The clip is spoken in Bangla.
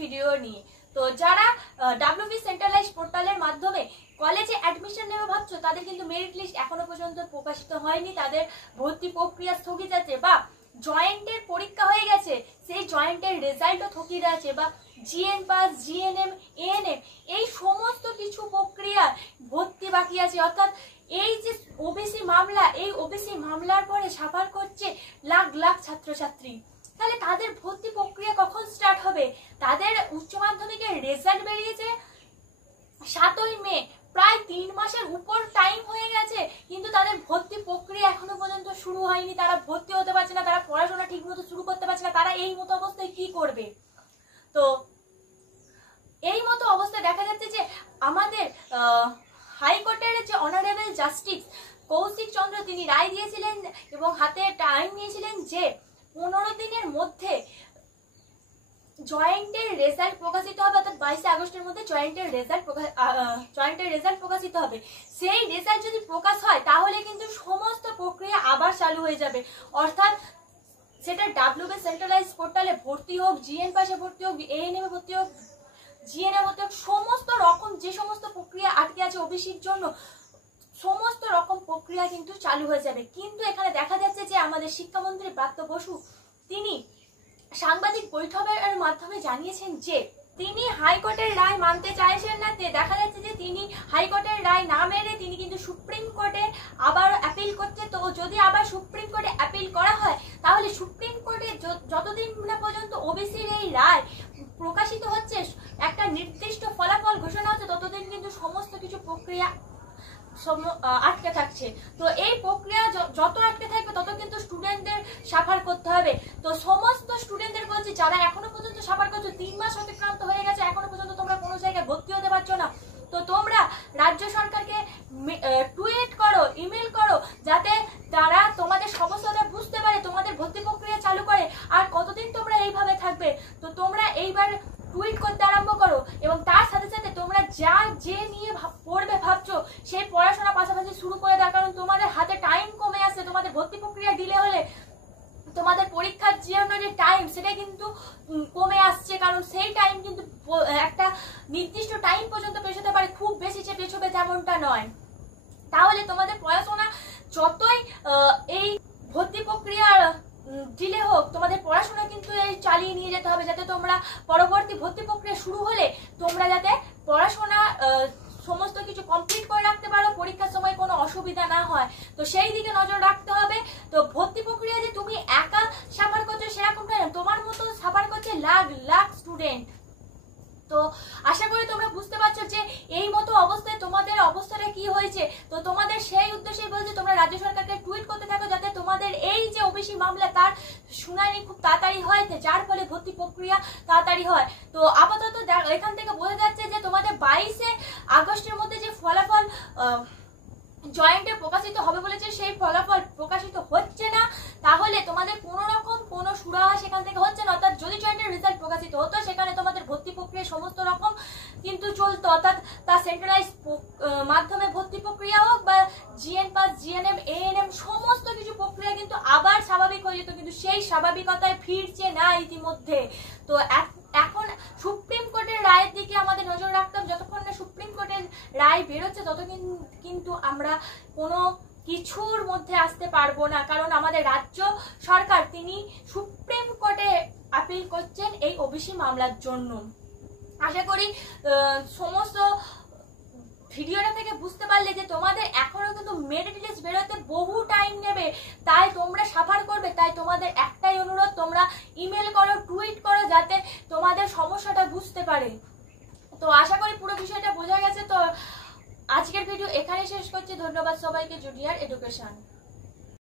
ভিডিও নিয়ে। তো যারা ডাব্লিউবি সেন্ট্রালাইজ পোর্টালের মাধ্যমে কলেজে অ্যাডমিশন নেবে ভাবছো, তাদের কিন্তু মেরিট লিস্ট এখনো পর্যন্ত প্রকাশিত হয়নি। তাদের ভর্তি প্রক্রিয়া স্থগিত আছে, বা জয়েন্টের পরীক্ষা হয়ে গেছে, সেই জয়েন্টের রেজাল্টও স্থগিত আছে, বা জিএন পাস, জিএনএম, এএনএম এই সমস্ত কিছু প্রক্রিয়া ভর্তি বাকি আছে। অর্থাৎ এই যে ওবিসি মামলা, এই ওবিসি মামলার পরে সাফার করছে লাখ লাখ ছাত্রছাত্রী। তাহলে তাদের ভর্তি প্রক্রিয়া কখন স্টার্ট হবে? তাদের উচ্চ মাধ্যমিকের রেজাল্ট বেরিয়েছে 7ই মে, প্রায় 3 মাসের উপর টাইম হয়ে গেছে, কিন্তু তাদের ভর্তি প্রক্রিয়া এখনো পর্যন্ত শুরু হয়নি। তারা ভর্তি হতে পারছে না, তারা পড়াশোনা ঠিক মতো শুরু করতে পারছে না। তারা এই মতো অবস্থায় কি করবে? তো এই মতো অবস্থায় দেখা যাচ্ছে যে আমাদের হাইকোর্টের যে অনারেবল জাস্টিস কৌশিক চন্দ্র তিনি রায় দিয়েছিলেন এবং হাতে টাইম নিয়েছিলেন যে 15 দিনের মধ্যে জয়েন্টের রেজাল্ট প্রকাশিত হবে। অর্থাৎ 22 আগস্টের মধ্যে জয়েন্টের রেজাল্ট প্রকাশিত হবে। সেই রেজাল্ট যদি প্রকাশ হয় তাহলে কিন্তু সমস্ত প্রক্রিয়া আবার চালু হয়ে যাবে। অর্থাৎ সেটা ডাব্লিউবি সেন্ট্রালাইজ পোর্টালে ভর্তি হোক, জিএন পাশে ভর্তি হোক, এএনএম এ ভর্তি হোক, জিএনএম ভর্তি হোক, সমস্ত রকম যে সমস্ত প্রক্রিয়া আটকে আছে ওবিসির জন্য, সমস্ত রকম প্রক্রিয়া কিন্তু চালু হয়ে যাবে। কিন্তু এখানে দেখা যাচ্ছে যে আমাদের শিক্ষামন্ত্রী ব্রাত্য বসু তিনি সাংবাদিক বৈঠকের মাধ্যমে জানিয়েছেন যে তিনি হাইকোর্টের রায় মানতে চাইছেন না। দেখা যাচ্ছে যে তিনি হাইকোর্টের রায় না মেনে তিনি কিন্তু সুপ্রিম কোর্টে আবার অ্যাপিল করছে। তো যদি আবার সুপ্রিম কোর্টে অ্যাপিল করা হয় তাহলে সুপ্রিম কোর্টে যতদিন না পর্যন্ত ওবিসির এই রায় প্রকাশিত হচ্ছে, একটা নির্দিষ্ট ফলাফল ঘোষণা হচ্ছে, ততদিন কিন্তু সমস্ত কিছু প্রক্রিয়া আটকে থাকছে। তো এই প্রক্রিয়া যত আটকে থাকবে তত কিন্তু স্টুডেন্টদের সাফার করতে হবে। তো সমস্ত স্টুডেন্টদের বলছি, যারা এখনো পর্যন্ত সাফার করছো, 3 মাস অতিক্রান্ত হয়ে গেছে, এখনো পর্যন্ত তোমরা কোনো জায়গায় ভর্তি হতে পারছো না, তো তোমরা রাজ্য সরকারকে টুইট করো, ইমেল করো, যাতে তারা তোমাদের সমস্যাটা বুঝতে পারে, তোমাদের ভর্তি প্রক্রিয়া চালু করে। আর কতদিন তোমরা এইভাবে থাকবে? তো তোমরা এইবার টুইট করতে আরম্ভ করো এবং তার সাথে সাথে তোমরা যে নিয়ে পড়বে ভাবছো সেই পড়াশোনা পাশাপাশি শুরু করে দাও। কারণ তোমাদের হাতে টাইম কমে আসছে। তোমাদের ভর্তি প্রক্রিয়া ডিলে হলে তোমাদের পরীক্ষার যে টাইম সেটা কিন্তু কমে আসছে, কারণ সেই টাইম কিন্তু একটা নির্দিষ্ট টাইম পর্যন্ত পেছোতে পারে, খুব বেশি যে পেছোবে তেমনটা নয়। তাহলে তোমাদের পড়াশোনা যতই এই ভর্তি প্রক্রিয়া ডিলে হোক, তোমাদের পড়াশোনা কিন্তু এই চালিয়ে নিয়ে যেতে হবে, যাতে তোমরা পরবর্তী ভর্তি প্রক্রিয়া শুরু হলে তোমরা যাতে পড়াশোনা সমস্ত কিছু কমপ্লিট করে রাখতে পারো, পরীক্ষার সময় কোনো অসুবিধা না হয়। তো সেই দিকে নজর রাখতে হবে। তো ভর্তি প্রক্রিয়া যে তুমি একা সাফার করছো সেরকমটা না, তোমার মতো সাফার করছে লাখ লাখ স্টুডেন্ট। তো আশা করি তোমরা বুঝতে পারছো যে এই মতো অবস্থায় তোমাদের অবস্থাটা কি হয়েছে। তো তোমাদের সেই উদ্দেশ্যে বলছে তোমরা রাজ্য সরকারকে টুইট করতে থাকো, যাতে তোমাদের এই যে ওবিসি মামলা তার শুনানি খুব তাড়াতাড়ি হয়, যার ফলে ভর্তি প্রক্রিয়া তাড়াতাড়ি হয়। তো আপাতত এখান থেকে বোঝা যাচ্ছে যে তোমাদের 22 আগস্টের মধ্যে যে ফলাফল জয়েন্টে প্রকাশিত হবে বলেছে, সেই ফলাফল প্রকাশিত হচ্ছে না। তাহলে তোমাদের কোনো রকম কোনো সুরাহা সেখান থেকে হচ্ছে না। অর্থাৎ যদি জয়েন্টের রেজাল্ট প্রকাশিত হতো, সেখানে তোমাদের ভর্তি প্রক্রিয়া সমস্ত রকম কিন্তু চলতো। অর্থাৎ তা সেন্ট্রালাইজ মাধ্যমে ভর্তি প্রক্রিয়া হোক বা জিএন পাস, জিএনএম, এএনএম সমস্ত কিছু প্রক্রিয়া কিন্তু আবার স্বাভাবিক হয়ে যেত, কিন্তু সেই স্বাভাবিকতায় ফিরছে না ইতিমধ্যে। তো এখন সুপ্রিম কোর্টের রায়ের দিকে আমাদের নজর রাখতে হবে। যতক্ষণ না সুপ্রিম কোর্টের রায় বেরোচ্ছে ততদিন কিন্তু আমরা কোনো কিছুর মধ্যে আসতে পারবো না, কারণ আমাদের রাজ্য সরকার তিনি সুপ্রিম কোর্টে আপিল করছেন এই ওবিসি মামলার জন্য। আশা করি সমস্ত ভিডিওটা থেকে বুঝতে পারলে যে তোমাদের এখনো কিন্তু মেরিট লিস্ট বেরোতে বহু টাইম নেবে, তাই তোমরা সাফার করবে। তাই তোমাদের একটাই অনুরোধ, তোমরা ইমেল করো, টুইট করো, যাতে তোমাদের সমস্যাটা বুঝতে পারে। তো আশা করি পুরো বিষয়টা বোঝা গেছে। তো আজকের ভিডিও এখানে শেষ করছি। ধন্যবাদ সবাইকে। Junior education.